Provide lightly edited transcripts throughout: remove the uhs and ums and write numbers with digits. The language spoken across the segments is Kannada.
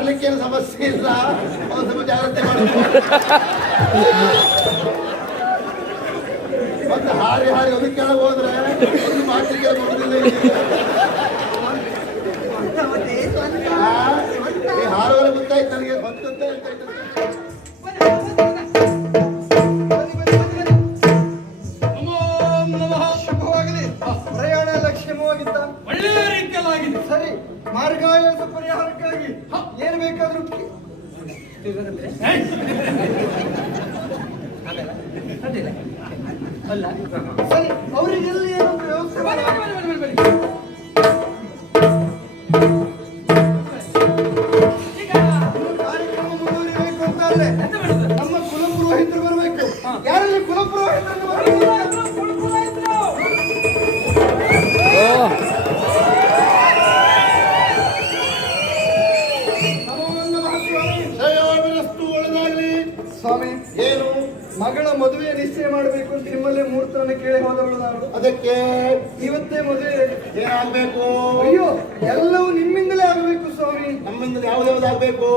ಹಾರ್ಲಿಕ್ಕೇನು ಸಮಸ್ಯೆ ಇಲ್ಲ, ಒಂದು ಸ್ವಲ್ಪ ಜಾಗ್ರತೆ ಮಾಡಬೇಕು. ಮತ್ತೆ ಹಾರಿ ಹಾರಿ ಒಂದು ಕೆಳಗೆ ಹೋದ್ರೆ ಒಂದು ಮಾತಿಗೆ ಬರುವುದಿಲ್ಲ. ಈ ಹಾರುವರೆ ಗೊತ್ತಾಯ್ತು ನನಗೆ, ಗೊತ್ತಂತ ಹೇಳ್ತಾಯ್ತು. ಪ್ರಯಾಣ ಎಲ್ಲ ಕ್ಷೇಮವಾಗಿತ್ತ? ಒಳ್ಳೆಯ ರೀತಿಯಲ್ಲಾಗಿದೆ. ಸರಿ, ಮಾರ್ಗಾಯಾಸ ಪರಿಹಾರಕ್ಕಾಗಿ ಏನು ಬೇಕಾದ್ರೂ ಅಲ್ಲ ಸರಿ, ಅವರಿಗೆಲ್ಲ ಏನು ವ್ಯವಸ್ಥೆ ಕಾರ್ಯಕ್ರಮ ಮುಂದುವರಿಬೇಕು ಅಂತಾದ್ರೆ ನಮ್ಮ ಕುಲಪುರೋಹಿತರು ಬರಬೇಕು. ಯಾರಲ್ಲಿ ಕುಲಪುರೋಹಿತರು ಬರಬೇಕು? ಸ್ವಾಮಿ, ಏನು ಮಗಳ ಮದುವೆ ನಿಶ್ಚಯ ಮಾಡಬೇಕು ಅಂತ ನಿಮ್ಮಲ್ಲೇ ಮುಹೂರ್ತವನ್ನು ಕೇಳಿ ಹೋದವಳು ನಾನು. ಅದಕ್ಕೆ ಇವತ್ತೇ ಮದುವೆ ಏನಾಗ್ಬೇಕು? ಅಯ್ಯೋ, ಎಲ್ಲವೂ ನಿಮ್ಮಿಂದಲೇ ಆಗಬೇಕು ಸ್ವಾಮಿ. ನಮ್ಮಿಂದ ಯಾವ್ದಾಗ್ಬೇಕು?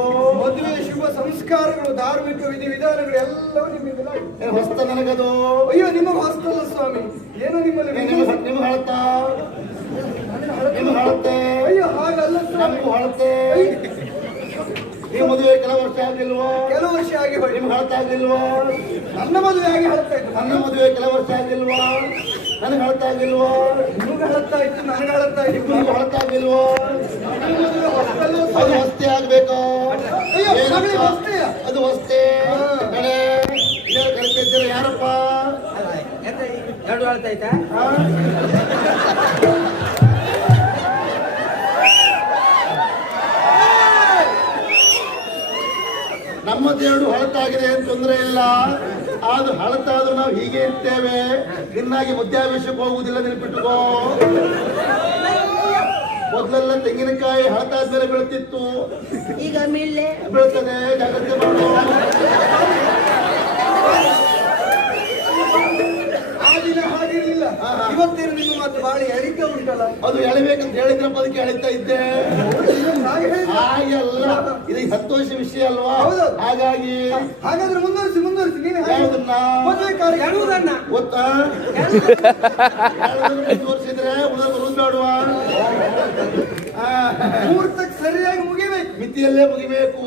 ಮದುವೆ ಶುಭ ಸಂಸ್ಕಾರಗಳು, ಧಾರ್ಮಿಕ ವಿಧಿ ವಿಧಾನಗಳು ಎಲ್ಲವೂ ನಿಮ್ಮಿಂದಲೇ ಆಗಬೇಕು. ಹೊಸ್ತ ನನಗದು. ಅಯ್ಯೋ, ನಿಮಗೆ ಹೊಸ್ತಲ್ಲ ಸ್ವಾಮಿ, ಏನೋ ನಿಮ್ಮಲ್ಲಿ ನಿಮ್ಗೆ ಹಳತಾ? ನಿಮ್ಗೆ ಹಳತೆ? ಅಯ್ಯೋ, ಹಾಗಲ್ಲ ಸ್ವಾಮಿ. ನಮಗೂ ಹಳತೆ. ನೀವು ಮದುವೆ ಕೆಲವು ವರ್ಷ ಆಗಿಲ್ವೋ? ಕೆಲವು ವರ್ಷ ಆಗಿ ಹೋಗಿ. ನಿಮ್ಗೆ ಹಳತ ಆಗಿಲ್ವೋ? ನನ್ನ ಮದುವೆ ಆಗಿ ಹಳತಾ ಇತ್ತು. ನನ್ನ ಮದುವೆ ಕೆಲವು ವರ್ಷ ಆಗಿಲ್ವೋ? ನನಗೆ ಹಳತ ಆಗಿಲ್ವೋ? ನಿಮಗೆ ಹಳತಾ ಇತ್ತು, ನನಗೆ ಹಳತಾ ಇತ್ತು. ನಿಮ್ಗೆ ಹಳತ ಆಗಿಲ್ವೋ? ನನ್ನ ಮದುವೆ ಹೊಸ್ತಲ್ಲ ಅದು ಸ್ವಾಮಿ. ಹೊಸ್ತೆ ಆಗ್ಬೇಕು. ಅಯ್ಯೋ, ಮಗಳಿಗೆ ಹೊಸ್ತೆಯಾ? ಅದು ಹೊಸ್ತೆ. ಕಡೆ ಕರಿತಿದ್ದೀರ ಯಾರಪ್ಪ? ಎರಡು ಹೇಳ್ತಾಯ್ತಾ? ನಮ್ಮದೆರಡು ಹಳತಾಗಿದೆ ಅಂತ ತೊಂದರೆ ಇಲ್ಲ. ಅದು ಹಳತಾದ್ರೂ ನಾವು ಹೀಗೆ ಇರ್ತೇವೆ. ನಿನ್ನಾಗಿ ಮಧ್ಯಾವೇಶಕ್ಕೆ ಹೋಗುವುದಿಲ್ಲ, ನೆನಪಿಟ್ಟುಕೋ. ಮೊದಲೆಲ್ಲ ತೆಂಗಿನಕಾಯಿ ಹಳತಾದ್ಮೇಲೆ ಬೀಳ್ತಿತ್ತು, ಈಗ ಮಿಳ್ಳೆ ಬೀಳ್ತದೆ. ಜಾಗ್ರತೆ ಮಾಡು. ಆ ದಿನ ಹಾಗಿರ್ಲಿಲ್ಲ. ಇವತ್ತೇನು ನಿಮ್ಮ ಮಾತು ಬಹಳ ಎಳಿಕೆ ಉಂಟಲ್ಲ. ಅದು ಎಳಿಬೇಕಂತ ಹೇಳಿದ್ರಪ್ಪ, ಅದಕ್ಕೆ ಎಳಿತಾ ಇದ್ದೆ. ಹಾಗೆಲ್ಲ ಇದು ಸಂತೋಷ ವಿಷಯ ಅಲ್ವಾ? ಹೌದೌದು. ಹಾಗಾಗಿ ಹಾಗಾದ್ರೆ ಮುಂದುವರಿಸಿ ಮುಂದುವರಿಸಿ. ನೀನು ಯಾವುದನ್ನ ಮದುವೆ ಕಾರ್ಯ ಗೊತ್ತಾ? ಮುಂದುವರಿಸಿದ್ರೆ ಉಳಿದ ಬರುವುದು ಬೇಡವಾ? ಮುಹೂರ್ತಕ್ಕೆ ಸರಿಯಾಗಿ ಮುಗಿಬೇಕು. ಮಿತಿಯಲ್ಲೇ ಮುಗಿಬೇಕು.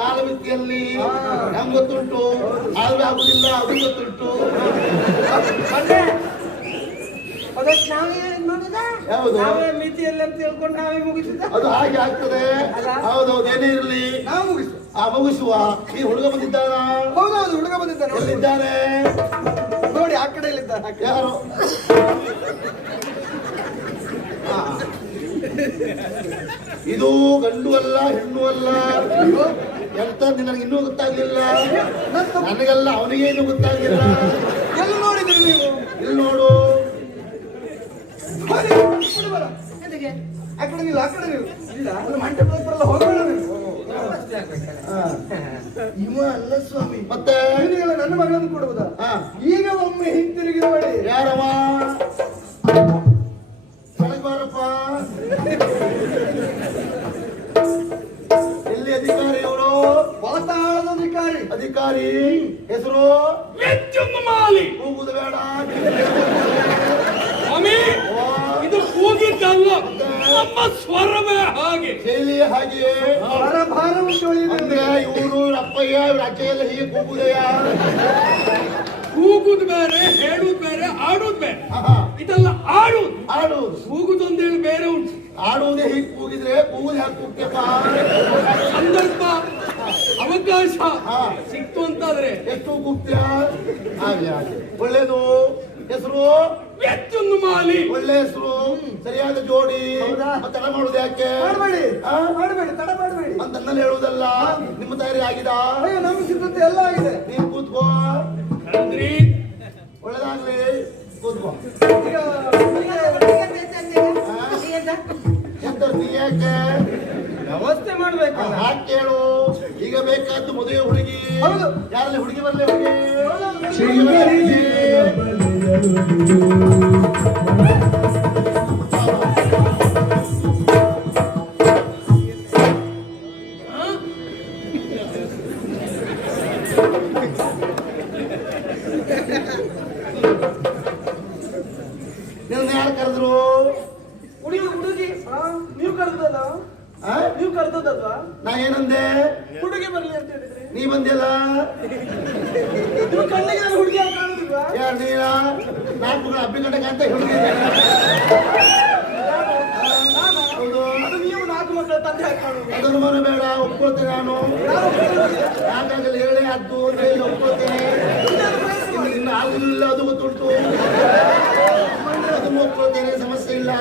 ಕಾಲ ಮಿತಿಯಲ್ಲಿ ನಮ್ಗೆ ಗೊತ್ತುಂಟು, ಆದ್ರೂ ಆಗುದಿಲ್ಲ, ಅದು ಗೊತ್ತುಂಟು. ಅದಕ್ಕೆ ನಾವೇ ನೋಡುದ ಯಾವುದು? ನಾವೇ ಮಿತಿಯಲ್ಲಿ ಅಂತ ತಿಳ್ಕೊಂಡು ನಾವೇ ಮುಗಿಸಿದ. ಅದು ಹಾಗೆ ಆಗ್ತದೆ. ಹೌದೌದು, ಏನೇ ಇರಲಿ ನಾವು ಮುಗಿಸು. ಮುಗಿಸುವ. ಈ ಹುಡುಗ ಬಂದಿದ್ದಾನ? ಹೌದೌದು, ಹುಡುಗ ಬಂದಿದ್ದಾನೆ. ಎಲ್ಲಿದ್ದಾನೆ ನೋಡಿ, ಆ ಕಡೆಯಲ್ಲಿದ್ದಾನೆ. ಯಾರು? ಇದು ಗಂಡು ಅಲ್ಲ, ಹೆಣ್ಣು ಅಲ್ಲ. ಎಂತ ನನಗೆ ಇನ್ನೂ ಗೊತ್ತಾಗ್ಲಿಲ್ಲ. ನನಗೆಲ್ಲ ಅವನಿಗೆ ಇನ್ನೂ ಗೊತ್ತಾಗ್ಲಿಲ್ಲ. ಎಲ್ಲಿ ನೋಡಿದ್ರಿ ನೀವು? ಇಲ್ಲಿ ನೋಡು. ಬರ. ಆ ಕಡೆ ನೀವು, ಆ ಕಡೆ ನೀವು. ಇಲ್ಲ, ಅದು ಮಂಟಪದಲ್ಲ, ಹೋಗೋಣ ನೀವು. ಇವ ಅಲ್ಲ ಸ್ವಾಮಿ. ಮತ್ತೆ ಇವನಿಗೆಲ್ಲ ನನ್ನ ಮಗಳನ್ನು ಕೊಡುವುದಾ? ಈಗ ಒಮ್ಮೆ ಹಿಂತಿರುಗಿ ನೋಡಿ. ಯಾರವ? ಬಾರಪ್ಪ. ಎಲ್ಲಿ ಅಧಿಕಾರಿ ಅವರು? ಪಾತಾಳದ ಅಧಿಕಾರಿ. ಅಧಿಕಾರಿ ಹೆಸರು ಮಾಲಿ. ಹೋಗುದು ಬೇಡ. ಸ್ವಾಮಿ, ಇದು ಕೂಗಿದ್ದಲ್ಲ, ನಮ್ಮ ಸ್ವರವೇ ಹಾಗೆ, ಶೈಲಿಯೇ ಹಾಗೆಯೇ. ಭಾರ ಉಂಟು. ಅಂದ್ರೆ ಇವರು ಅಪ್ಪಯ್ಯ, ಇವ್ರ ಅಜ್ಜೆಲ್ಲ ಹೀಗೆ ಕೂಗುದೆಯ? ಕೂಗುದು ಬೇರೆ, ಹೇಳುದು ಬೇರೆ, ಆಡುದು ಬೇರೆ. ಇದೆಲ್ಲ ಆಡುದು. ಆಡುವುದು. ಕೂಗುದೊಂದೇಳು ಬೇರೆ ಉಂಟು. ಆಡುವುದೇ ಹೀಗೆ ಕೂಗಿದ್ರೆ ಕೂಗುದು ಯಾಕೆ ಕೂಗ್ತೇಪ? ಸಂದರ್ಭ ಅವಕಾಶ ಸಿಕ್ತು ಅಂತಾದ್ರೆ ಎಷ್ಟು ಕೂಗ್ತೀಯ? ಹಾಗೆ ಒಳ್ಳೇದು. ಹೆಸರು ವ್ಯಕ್ತಿಯೊಂದು ಮಾಲಿ. ಒಳ್ಳೆ ಹೆಸರು, ಸರಿಯಾದ ಜೋಡಿ. ತಡ ಮಾಡುದು ಯಾಕೆ? ಮಾಡಬೇಡಿ, ಮಾಡಬೇಡಿ, ತಡ ಮಾಡಬೇಡಿ. ನನ್ನಲ್ಲಿ ಹೇಳುವುದಲ್ಲ. ನಿಮ್ಮ ತಯಾರಿ ಆಗಿದ? ಅಯ್ಯೋ, ನಮ್ಮ ಸಿದ್ಧತೆ ಎಲ್ಲ ಆಗಿದೆ. ನೀನು ಕೂತ್ಕೋ. ಅಂದ್ರೆ ಒಳ್ಳೇದಾಗ್ಲಿ, ಕೂತ್ಕೋ. ಈಗ ಎಂತ ನೀ ಯಾಕೆ ವ್ಯವಸ್ಥೆ ಮಾಡ್ಬೇಕು. ಹಾಗೆ ಕೇಳು. ಈಗ ಬೇಕಾದ್ದು ಮದುವೆ ಹುಡುಗಿ. ಹೌದು. ಯಾರಲ್ಲಿ ಹುಡುಗಿ ಬರಲಿ? ಹುಡುಗಿ ನಿನ್ನ ಯಾರು ಕರೆದ್ರು? ಹುಡುಗಿ ನೀವು ಕರೆದಲ್ಲ, ಆ? ನೀವು ಕರೆದಲ್ವಾ? ನಾ ಏನಂದೆ? ಹುಡುಗಿ ಬರ್ಲಿ ಅಂತ ಹೇಳಿದ್ರಿ. ನೀ ಬಂದಿಲ್ಲ? ನೀವು ಕಣ್ಣಿಗೆ ನಾನು ಹುಡುಗಿ ಅಂತ ಕಾಣುದಿಲ್ವಾ? ಯಾರು ನೀನ? 4 ಮಕ್ಕಳು ಹಬ್ಬಿ ಗಂಟೆ ಅಂತ ಹುಡುಗಿ ಹೌದು. ಅದು ನೀವು 4 ಮಕ್ಕಳ ತಂದೆ ಹಾಕಿ ಕಾಣುದು. ಅದನ್ನು ಮನೆ ಬೇಡ, ಒಪ್ಕೊಳ್ತೇನೆ ನಾನು. ನಾನು ಒಪ್ಕೊಳ್ಳೋದಿಲ್ಲ. ಯಾಕಾಗಲ್ಲ ಹೇಳಿ, ಅದು ಅಂತ ಹೇಳಿ ಒಪ್ಕೊಳ್ತೇನೆ. ಇನ್ನು ಆಗುದಿಲ್ಲ, ಅದು ಗೊತ್ತುಂಟು. ಅದನ್ನು ಒಪ್ಕೊಳ್ತೇನೆ, ಸಮಸ್ಯೆ ಇಲ್ಲ.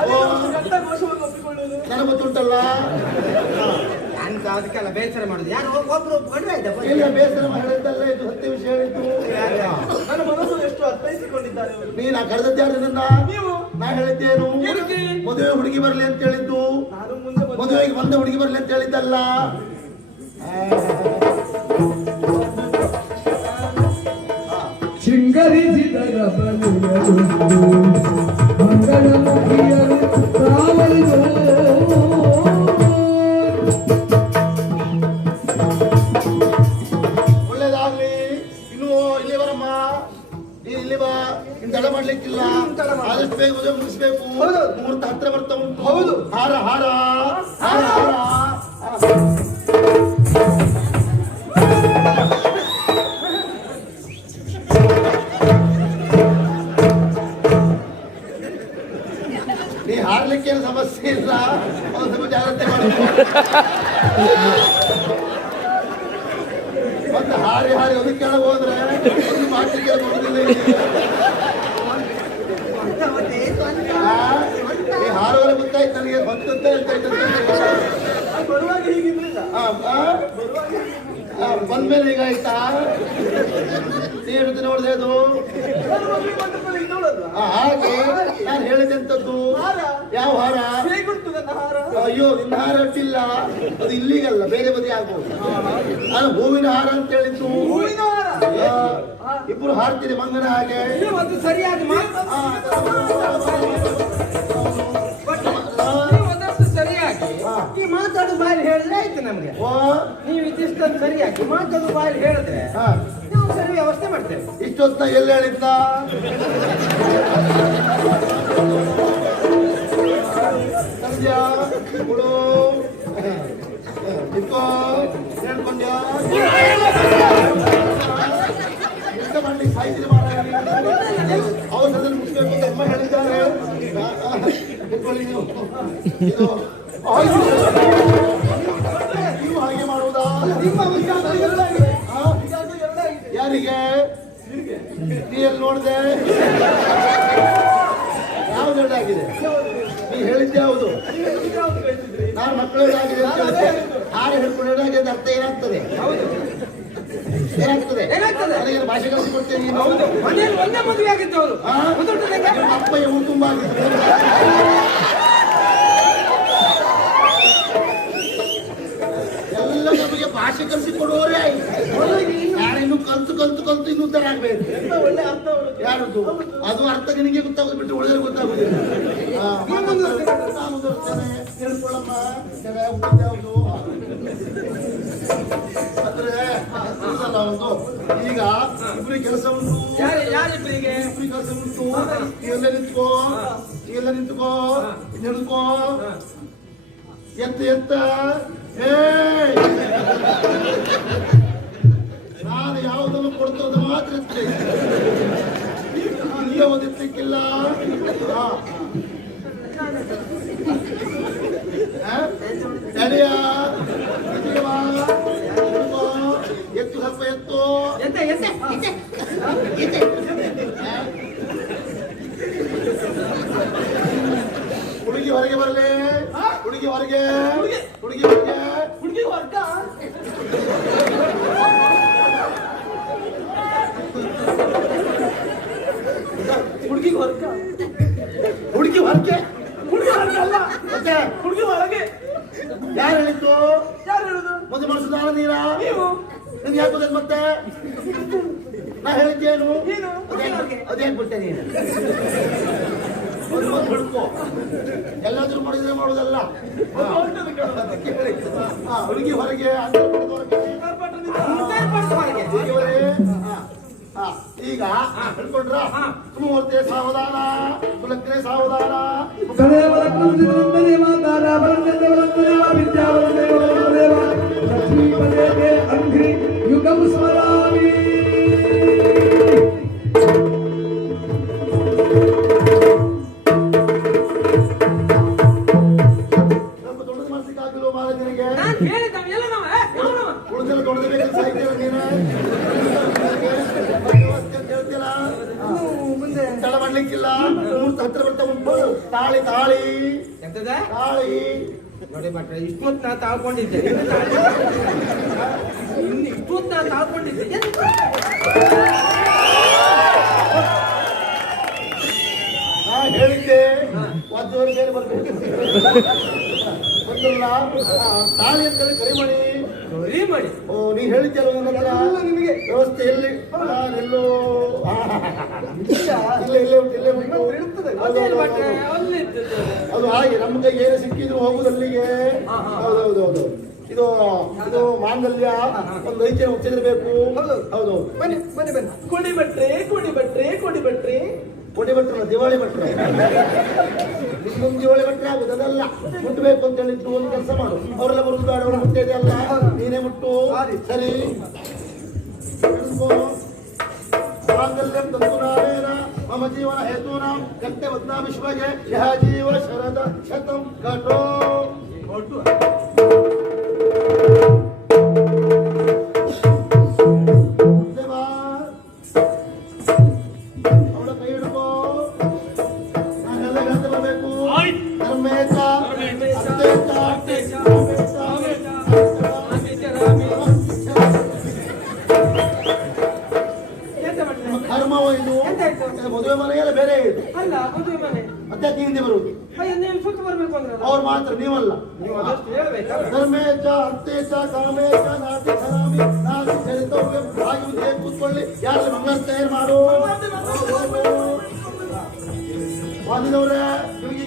ಅದೇ ಗಂಡ ಮೋಸವನ್ನು ಒಪ್ಪಿಕೊಳ್ಳುವುದು. ನನಗೆ ಗೊತ್ತುಂಟಲ್ಲ. ಅಂತ ಅದಕ್ಕೆಲ್ಲ ಬೇಸರ ಮಾಡುದು. ಯಾರು ಒಬ್ರು ಒಪ್ಕೊಂಡ್ರೆ ಆಯ್ತಾ? ಇಲ್ಲ, ಬೇಸರ ಹೇಳಿದ್ದಲ್ಲ, ಇದು ಸತ್ಯ ವಿಷಯ ಹೇಳಿದ್ದು. ನನ್ನ ಮನಸ್ಸು ಎಷ್ಟು ಅರ್ಥೈಸಿಕೊಂಡಿದ್ದಾರೆ ಅವರು. ನೀನು ಕರೆದದ್ದು ಯಾರು ನನ್ನ? ನೀವು. ನಾ ಹೇಳಿದ್ದೇನು? ಏನಕ್ಕೆ? ಮದುವೆ ಹುಡುಗಿ ಬರ್ಲಿ ಅಂತ ಹೇಳಿದ್ದು. ನಾನು ಮುಂದೆ ಮದುವೆಗೆ ಬಂದ ಹುಡುಗಿ ಬರ್ಲಿ ಅಂತ ಹೇಳಿದ್ದಲ್ಲ. ಶೃಂಗರಿಸಿದರ ಬಲುಗಳು ಮಂಗಳಮುಖಿಯರು ಕಾವಲು. ಒಳ್ಳೇದಾಗ್ಲಿ. ಇನ್ನು ಇಲ್ಲಿ ಬರಮ್ಮ, ನೀನ್ ಇಲ್ಲಿ ಬಾ. ಇನ್ನು ತಡ ಮಾಡ್ಲಿಕ್ಕಿಲ್ಲ, ಆದಷ್ಟು ಬೇಗ ಮದುವೆ ಮುಗಿಸ್ಬೇಕು. ಮುಹೂರ್ತ ಹತ್ರ ಬರ್ತಾ ಉಂಟು. ಹೌದು. ಹಾರ ಹಾರ ಹಾರ ಹಾರ. ನೀ ಹಾರ್ಲಿಕ್ಕೆ ಏನು ಸಮಸ್ಯೆ ಇಲ್ಲ, ಒಂದು ಸ್ವಲ್ಪ ಜಾಗ್ರತೆ ಮಾಡಬೇಕು. ಮತ್ತೆ ಹಾರಿ ಹಾರಿ ಅದಕ್ಕೆ ಕೆಳಗೆ ಹೋದ್ರೆ ಒಂದು ಮಾತಿಗೆ ಬರುದಿಲ್ಲ ಇಲ್ಲಿ. ಈ ಹಾರುವರೆ ಗೊತ್ತಾಯ್ತು ನನಗೆ, ಹೊತ್ತಂತ ಬರುವಾಗ ಹೀಗಿರ್ಲಿಲ್ಲ. ಬಂದ್ಮೇಲೆ ಈಗ ಆಯ್ತಾ? ನೀನು ನೋಡಿದೆ ಅದು? ನನ್ನ ಮದುವೆ ಮಂಟಪದಲ್ಲಿ ಇದ್ದವಳಲ್ವಾ? ಹಾಗೆ ನಾನು ಹೇಳಿದಂಥದ್ದು. ಹಾರ. ಯಾವ ಹಾರ? ಹೇಗುಂಟು ನನ್ನ ಹಾರ? ಅಯ್ಯೋ, ನಿನ್ನ ಹಾರ ಅಡ್ಡಿಲ್ಲ, ಅದು ಇಲ್ಲಿಗಲ್ಲ, ಬೇರೆ ಬದಿ ಆಗ್ಬೋದು. ನಾನು ಹೂವಿನ ಹಾರ ಅಂತ ಹೇಳಿದ್ದು. ಹೂವಿನ ಹಾರ. ಇಬ್ರು ಹಾರ್ತೀರಿ ಮಂಗನ ಹಾಗೆ. ನೀವು ಅದು ಸರಿಯಾಗಿ ಮಾತಾಡಿ. ನೀವು ಅದಷ್ಟು ಸರಿಯಾಗಿ ಈ ಮಾತಾಡು ಬಾಯಲ್ಲಿ ಹೇಳಿದ್ರೆ ಆಯ್ತು ನಮ್ಗೆ. ಓ, ನೀವು ಇದಿಷ್ಟೊಂದು ಸರಿಯಾಗಿ ಮಾತಾಡು ಬಾಯಲ್ಲಿ ಹೇಳಿದ್ರೆ ಹಾ. ನಾವು ಸರಿ ವ್ಯವಸ್ಥೆ ಮಾಡ್ತೇವೆ. ಇಷ್ಟೊತ್ತ ಎಲ್ಲಿ ಹೇಳಿದ್ದ? ಸಂಧ್ಯಾ ಕೊಡು, ಇಟ್ಕೋ, ಹೇಳ್ಕೊಂಡ್ಯಾ? ಎಂತ ಮಾಡ್ಲಿಕ್ಕೆ ಸಾಯ್ತೀರಿ ಮಾರಾಯ ನೀವು? ಅವಸರದಲ್ಲಿ ಮುಗಿಸ್ಬೇಕು ಅಂತ ಅಮ್ಮ ಹೇಳಿದ್ದಾರೆ. ಇಟ್ಕೊಳ್ಳಿ ನೀವು. ಇದು ನೀವು ಹಾಗೆ ಮಾಡುವುದಾ? ನಿಮ್ಮ ವಿಚಾರ ಎರಡಾಗಿದೆ. ಆ? ವಿಚಾರ ಎರಡಾಗಿದೆ. ಯಾರಿಗೆ? ನೀ ಎಲ್ಲಿ ನೋಡಿದೆ? ಯಾವ್ದು ಎರಡಾಗಿದೆ? ನೀ ಹೇಳಿದ್ದೆ ಯಾವುದು? ಯಾವ್ದು ಕಳಿಸಿದ್ರಿ? ನಾನು ಮಕ್ಕಳು ಏನಾಗಿದೆ ಅಂತ ಹೇಳಿದ್ದೆ. ಹಾರೆ ಹಿಡ್ಕೊಂಡು ಏನಾಗಿದೆ ಅಂತ ಅರ್ಥ ಏನಾಗ್ತದೆ? ಏನಾಗ್ತದೆ? ಏನಾಗ್ತದೆ? ನನಗೇನು ಭಾಷೆ ಕಲಿಸಿಕೊಡ್ತೇನೆ ನೀನು? ಹೌದು, ಮನೆಯಲ್ಲಿ ಒಂದೇ ಮದುವೆ ಆಗಿತ್ತು ಅವರು. ಆ? ನಿಮ್ಮ ಅಪ್ಪ ಇವ್ರು ತುಂಬಾ ಆಗಿದ್ರು. ಎಲ್ಲ ನಮಗೆ ಭಾಷೆ ಕಲಿಸಿಕೊಡುವವರೇ ಆಯ್ತು. ನಾನು ಇನ್ನು ಕಲ್ತು ಇನ್ನೂ ಉದ್ಧಾರ ಆಗ್ಬೇಕು. ಎಂತ ಒಳ್ಳೆ ಅರ್ಥ ಅವರದ್ದು. ಯಾರದ್ದು? ಅದು ಅರ್ಥ ನಿನಗೆ ಗೊತ್ತಾಗೋದು ಬಿಟ್ಟು ಉಳಿದ್ರೆ ಗೊತ್ತಾಗುದಿಲ್ಲ. ನಾನು ಮುಂದುವರಿಸ್ತೇನೆ. ಹೇಳ್ಕೊಳ್ಳಮ್ಮ, ಯಾವುದು ಅಂದ್ರೆ ಉಳಿದಲ್ಲ ಒಂದು. ಈಗ ಇಬ್ಬರಿಗೆ ಕೆಲಸ ಉಂಟು. ಯಾರಿಬ್ಬರಿಗೆ? ಇಬ್ಬರಿಗೆ ಕೆಲಸ ಉಂಟು. ನೀವೆಲ್ಲ ನಿಂತ್ಕೋ, ನೀವೆಲ್ಲ ನಿಂತ್ಕೋ, ನಿಂತ್ಕೋ. ಎತ್ತ ಏ, ನಾನು ಯಾವುದನ್ನು ಕೊಡ್ತೋದು ಮಾತ್ರ ಎತ್ತಬೇಕು. ನೀವೇ ಓದಿರ್ಲಿಕ್ಕಿಲ್ಲ. ನಡೆಯ ಎತ್ತು, ಸ್ವಲ್ಪ ಎತ್ತು. ಹುಡುಗಿ ಹೊರಗೆ ಬರಲಿ. ಹುಡುಗಿ ಹೊರಗೆ, ಹುಡುಗಿ ಹೊರಗೆ. ಹುಡುಗಿ ವರ್ಗ. ಹುಡುಗಿ ವರ್ಗ. ಹುಡುಗಿ ಹೊರಗೆ. ಹುಡುಗಿ ವರ್ಗ ಅಲ್ಲ, ಮತ್ತೆ ಹುಡುಗಿ ಒಳಗೆ. ಯಾರು ಹೇಳಿದ್ದು? ಯಾರು ಹೇಳುದು? ಮದುವೆ ಮಾಡಿಸಿದ ನೀರಾ? ನೀವು. ನಿಮ್ಗೆ ಯಾಕೆ ಗೊತ್ತಾಯ್ತು ಮತ್ತೆ? ನಾ ಹೇಳಿದ್ದೇನು? ಏನು? ಅದೇನ್ ಬಿಟ್ಟೆ ನೀನು? ಒಂದು ಹುಡುಕೋ, ಎಲ್ಲಾದ್ರೂ ಮಾಡಿದ್ರೆ ಮಾಡೋದಲ್ಲ. ಅದಕ್ಕೆ ಹೇಳಿದ್ದು. ಹುಡುಗಿ ಹೊರಗೆ, ಅಂತರ ಪಡೆದವರೆಗೆ. ಕಾರ್ಪಟ್ರದಿಂದ. ಹುಡುಗಿ ಹೊರಗೆ. ಈಗ ಹೇಳ್ಕೊಂಡ್ರ ಸುಮೂರ್ತೆ ಸಾವಧಾನ ಸುಲಗ್ನೆ ಸಾವಧಾನ ಸದೇವ ಲಕ್ಷ್ಮೀ ಮಾತಾರ ಬಲದೇವ ವಿದ್ಯಾವದೇವ ಲಕ್ಷ್ಮೀಪದೇ ಅಂಘ್ರಿ ಯುಗಂ ಸ್ಮರಾಮಿ ಸ್ವಲ್ಪ ದೊಡ್ಡದು ಮಾಡ್ಲಿಕ್ಕೆ ಆಗಿಲ್ವ ಮಹಾರಾಜನಿಗೆ ನಾನ್ ಹೇಳಿದ್ದವ ಎಲ್ಲ ನಾವ ಯಾವನವ? ಉಳಿದೆಲ್ಲ ದೊಡ್ಡದು ಬೇಕಂತ ಸಾಯ್ತೀರ ನೀನು ವ್ಯವಸ್ಥೆ ಅಂತ ಹೇಳ್ತೀರ ಮುಂದೆ ತಡ ಮಾಡ್ಲಿಕ್ಕಿಲ್ಲ ಮುಹೂರ್ತ ಹತ್ರ ಬರ್ತಾ ಉಂಟು ತಾಳಿ ತಾಳಿ ಎಂತದ? ತಾಳಿ ನೋಡಿ ಭಟ್ರೆ, ಇಷ್ಟೊತ್ತು ನಾ ತಾಳ್ಕೊಂಡಿದ್ದೆ ಇನ್ನು ಇಷ್ಟೊತ್ತು ನಾ ತಾಳ್ಕೊಂಡಿದ್ದೆ ಎಂತ? ನಾ ಹೇಳಿದ್ದೆ ವಾದ್ಯವರು ಬೇರೆ ಬರ್ಬೇಕು ಗೊತ್ತಿಲ್ಲ ತಾಳಿ ಅಂತೇಳಿ ಕರಿಮಣಿ ಸರಿ ಮಾಡಿ ಓ ನೀ ಹೇಳಿದ್ಯಲ್ಲ ನನ್ನ ಹತ್ರ ನಿಮಗೆ ವ್ಯವಸ್ಥೆ ಎಲ್ಲಿ ನಾನೆಲ್ಲೋ ಇಲ್ಲೇ ಉಂಟು ಇಲ್ಲೇ ಉಂಟು ಅದೇನು ಭಟ್ರೆ, ಅಲ್ಲಿ ಇದ್ದದ್ದು. ಅದು ಹಾಗೆ ನಮ್ಮ ಕೈಗೆ ಏನು ಸಿಕ್ಕಿದ್ರು ಹೋಗುದಲ್ಲಿಗೆ ಹೌದೌದು ಹೌದು ಇದು ಇದು ಮಾಂಗಲ್ಯ ಒಂದು ಐತಿನ ಉಚ್ಚಿರಬೇಕು ಹೌದು ಬನ್ನಿ ಬನ್ನಿ ಬನ್ನಿ. ಕೊಡಿ ಭಟ್ರೆ, ಕೊಡಿ ಭಟ್ರೆ, ಕೊಡಿ ಭಟ್ರೆ. ಕೊಡಿ ಭಟ್ರಲ್ಲ ದಿವಾಳಿ ಭಟ್ರು ನಿಮ್ಗೊಂದು ದಿವಾಳಿ ಭಟ್ರೆ ಆಗುದು ಅದಲ್ಲ ಮುಟ್ಟಬೇಕು ಅಂತ ಹೇಳಿದ್ದು ಒಂದು ಕೆಲಸ ಮಾಡು ಅವರೆಲ್ಲ ಬರುದು ಬೇಡ ಅವ್ರು ಮುಟ್ಟಿದೆ ಅಲ್ಲ ನೀನೇ ಮುಟ್ಟು ಸರಿ ಮಾಂಗಲ್ಯಂ ತಂತುನಾನೇನ ಮಮ ಜೀವನ ಹೇತೂನ ಕಟ್ಟೆ ಬದ್ನಾ ವಿಶ್ವಗೆ ಯಹ ಜೀವ ಶರದ ಶತಂ ಕಟೋ ಹೊಟ್ಟು ಅವಳ ಕೈ ಹಿಡ್ಕೋ ನಾನೆಲ್ಲ ಹೇಳ್ತಾ ಬರಬೇಕು ಧರ್ಮೇತ ಅತ್ಯೇತ ಎಂತ ಭಟ್ರೆ? ಕರ್ಮವ ಇದು ಎಂತಾಯ್ತು? ಮದುವೆ ಮನೆಯಲ್ಲ ಬೇರೆ ಇದು ಅಲ್ಲ ಮದುವೆ ಮನೆ ಮತ್ತೆ ಹಿಂದೆ ಬರುವುದು ಅಯ್ಯ ನೀವು ಸುತ್ತು ಬರ್ಬೇಕು ಅಂದ್ರಲ್ಲ? ಅವ್ರು ಮಾತ್ರ ನೀವಲ್ಲ ನೀವು ಅದಷ್ಟು ಹೇಳ್ಬೇಕಾ? ಧರ್ಮೇಚ ಅತ್ಯೇಚ ಕಾಮೇಚ ನಾಟಿ ಖರಾಮಿ ನಾಟಿ ಚರಿತವ್ಯ ಹಾಗೆ ಮುಂದೆ ಕೂತ್ಕೊಳ್ಳಿ ಯಾರು ಮಂಗಳ ತಯಾರು ಮಾಡು ವಾದಿದವ್ರೆ ನಿಮಗೆ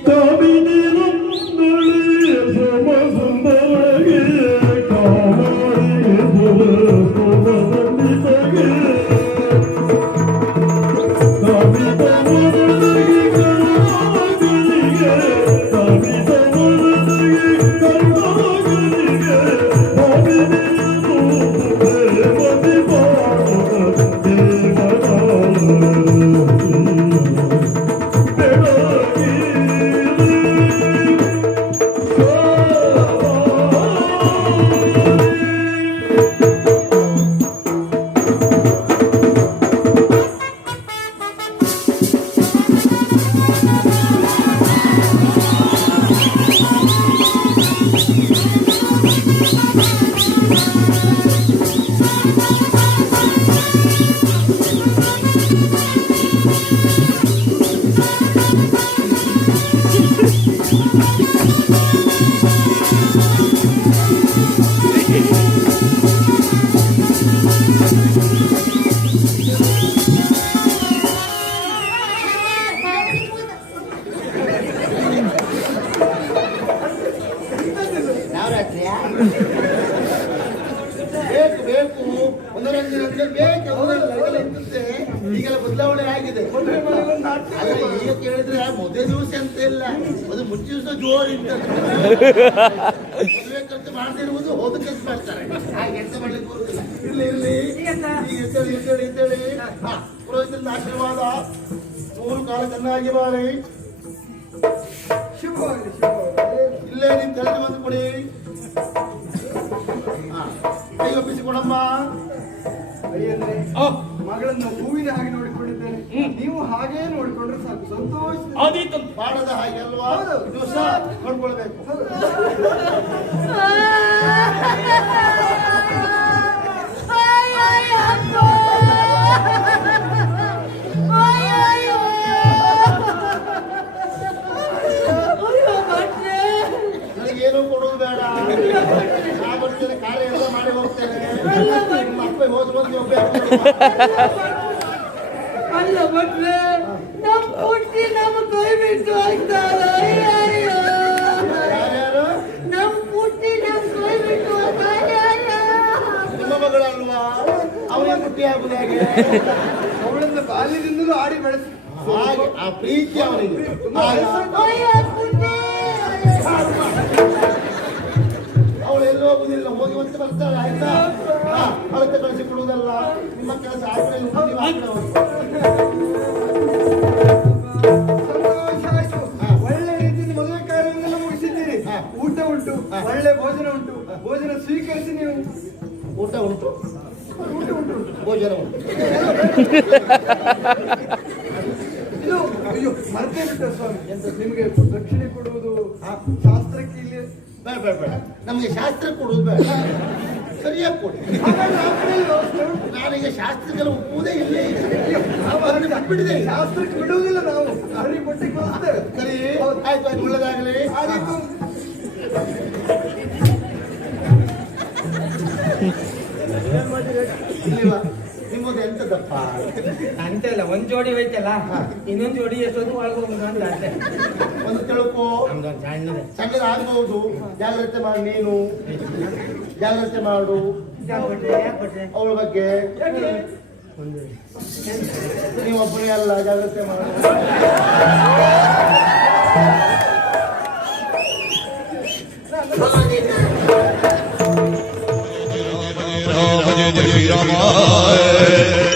ಬೇಕು ಬೇಕು ಮನೋರಂಜನೆ ಅಂದ್ರೆ ಬೇಕು ಅದೆಲ್ಲ ಇರ್ತದೆ ಈಗೆಲ್ಲ ಬದಲಾವಣೆ ಆಗಿದೆ ಅಲ್ಲ ಈಗ ಕೇಳಿದ್ರೆ ಮೊದಲೇ ದಿವಸ ಅಂತ ಇಲ್ಲ ಅದು ಮುಂಚೆ ದಿವಸ ಜೋರು ಇರ್ತದೆ ಮದುವೆ ಖರ್ಚು ಮಾಡದಿರುವುದು ಹೋದ ಕೆಲಸ ಮಾಡ್ತಾರೆ ಹಾಗೆ ಎಂತ ಮಾಡ್ಲಿಕ್ಕೆ ಬರುದಿಲ್ಲ ಇರ್ಲಿ ಇರ್ಲಿ ಈಗ ಇದ್ದೇಳಿ ಪುರೋಹಿತರಿಂದ ಆಶೀರ್ವಾದ 3 ಕಾಲ ಚೆನ್ನಾಗಿ ಬಾಳಿ ಶುಭವಾಗಲಿ ಶುಭವಾಗಲಿ. ಇಲ್ಲೇ ನೀವು ತೆರೆದು ಬಂದು ಕೊಡಿ ಕೈಗೊಪ್ಪಿಸಿ ಕೊಡಮ್ಮ ಅಯ್ಯಂದ್ರೆ ಮಗಳನ್ನು ಹೂವಿನ ಹಾಗೆ ನೋಡಿಕೊಂಡಿದ್ದೇನೆ ನೀವು ಹಾಗೇ ನೋಡಿಕೊಂಡ್ರೆ ಸಾಕು ಸಂತೋಷ. ಆದೀತು ಬಾಣದ ಹಾಗೆ ಅಲ್ವಾ ದಿವಸ ನೋಡ್ಕೊಳ್ಬೇಕು ನನಗೇನು ಕೊಡೋದು ಬೇಡ ನಾ ಬರ್ತೇನೆ ಕಾರ್ಯ ಎಲ್ಲ ಮಾಡಿ ಹೋಗ್ತೇನೆ ನಿಮ್ಮ ಅಪ್ಪ ಹೋದ್ ಬಂದು ಅಲ್ಲ ಭಟ್ರೆ, ನಮ್ ಪುಟ್ಟಿ ನಮ್ಮ ಕೈ ಬಿಟ್ಟು ಹೋಗ್ತಾರ. ಯಾರ್ಯಾರು ನಮ್ ಪುಟ್ಟಿ ನಮ್ ಕೈ ಬಿಟ್ಟು ಹೋಗ್ತಾರ. ನಿಮ್ಮ ಮಗಳಲ್ವಾ ಅವನೇ ಪುಟ್ಟಿ ಆಗುದು ಹೇಗೆ ಅವಳನ್ನ ಆ ಪ್ರೀತಿ ಅವನಿಗೆ. ಅವಳು ಎಲ್ಲೂ ಹೋಗುದಿಲ್ಲ, ಹೋಗಿ ಮತ್ತೆ ಬರ್ತಾಳೆ ಆಯ್ತಾ. ಅಳತೆ ಕಳಿಸಿ ಕೊಡುವುದಲ್ಲ ನಿಮ್ಮ ಕೆಲಸ. ಆದ್ರೆ ಸಂತೋಷ ಆಯ್ತು. ಒಳ್ಳೆ ರೀತಿಯಲ್ಲಿ ಮದುವೆ ಕಾರ್ಯವನ್ನೆಲ್ಲ ಮುಗಿಸಿದ್ದೀರಿ. ಊಟ ಉಂಟು, ಒಳ್ಳೆ ಭೋಜನ ಉಂಟು. ಭೋಜನ ಸ್ವೀಕರಿಸಿ ನೀವು. ಊಟ ಉಂಟು, ಭೋಜನ ಉಂಟು. ಇದು ಅಯ್ಯೋ ಮರ್ತೇ ಬಿಟ್ಟ ಸ್ವಾಮಿ, ನಿಮಗೆ ದಕ್ಷಿಣೆ ಕೊಡುವುದು ಶಾಸ್ತ್ರಕ್ಕೆ ಇಲ್ಲಿ ಬೇಡ ಬೇಡ ಬೇಡ, ನಮ್ಗೆ ಶಾಸ್ತ್ರ ಕೊಡುವುದು ಬೇಡ, ಸರಿಯಾಗಿ ಕೊಡಿ. ನಾನೀಗ ಶಾಸ್ತ್ರಕ್ಕೆಲ್ಲ ಒಪ್ಪುವುದೇ ಇಲ್ಲೇ ಬಿಟ್ಟಿದೆ. ಶಾಸ್ತ್ರಕ್ಕೆ ಬಿಡುವುದಿಲ್ಲ ನಾವು, ಹರಿ ಕೊಟ್ಟಿಗೆ ಬರ್ತೇವೆ. ಸರಿ ಆಯ್ತು, ಆಯ್ತು, ಒಳ್ಳೆದಾಗಲಿ. ಇಲ್ಲಿವಾ ನಿಮ್ಮದು ಎಂತದಪ್ಪ? ಅಂತ ಇಲ್ಲ, ಒಂದ್ ಜೋಡಿ ಹೋಯ್ತಲ್ಲ, ಇನ್ನೊಂದ್ ಜೋಡಿ ಎಷ್ಟೊಂದು ಒಳಗೋಗುದು ಅಂತ ಅಷ್ಟೇ. ಒಂದು ತಿಳ್ಕೋ, ನಮ್ದು ಒಂದು ಸಣ್ಣದೆ. ಸಣ್ಣದ ಆಗ್ಬಹುದು. ಜಾಗ್ರತೆ ಮಾಡಿ, ನೀನು ಜಾಗ್ರತೆ ಮಾಡು ಅವಳ ಬಗ್ಗೆ. ನೀವು ಒಬ್ಬನೇ ಅಲ್ಲ, ಜಾಗ್ರತೆ ಮಾಡು. Ram Jai Jai Ram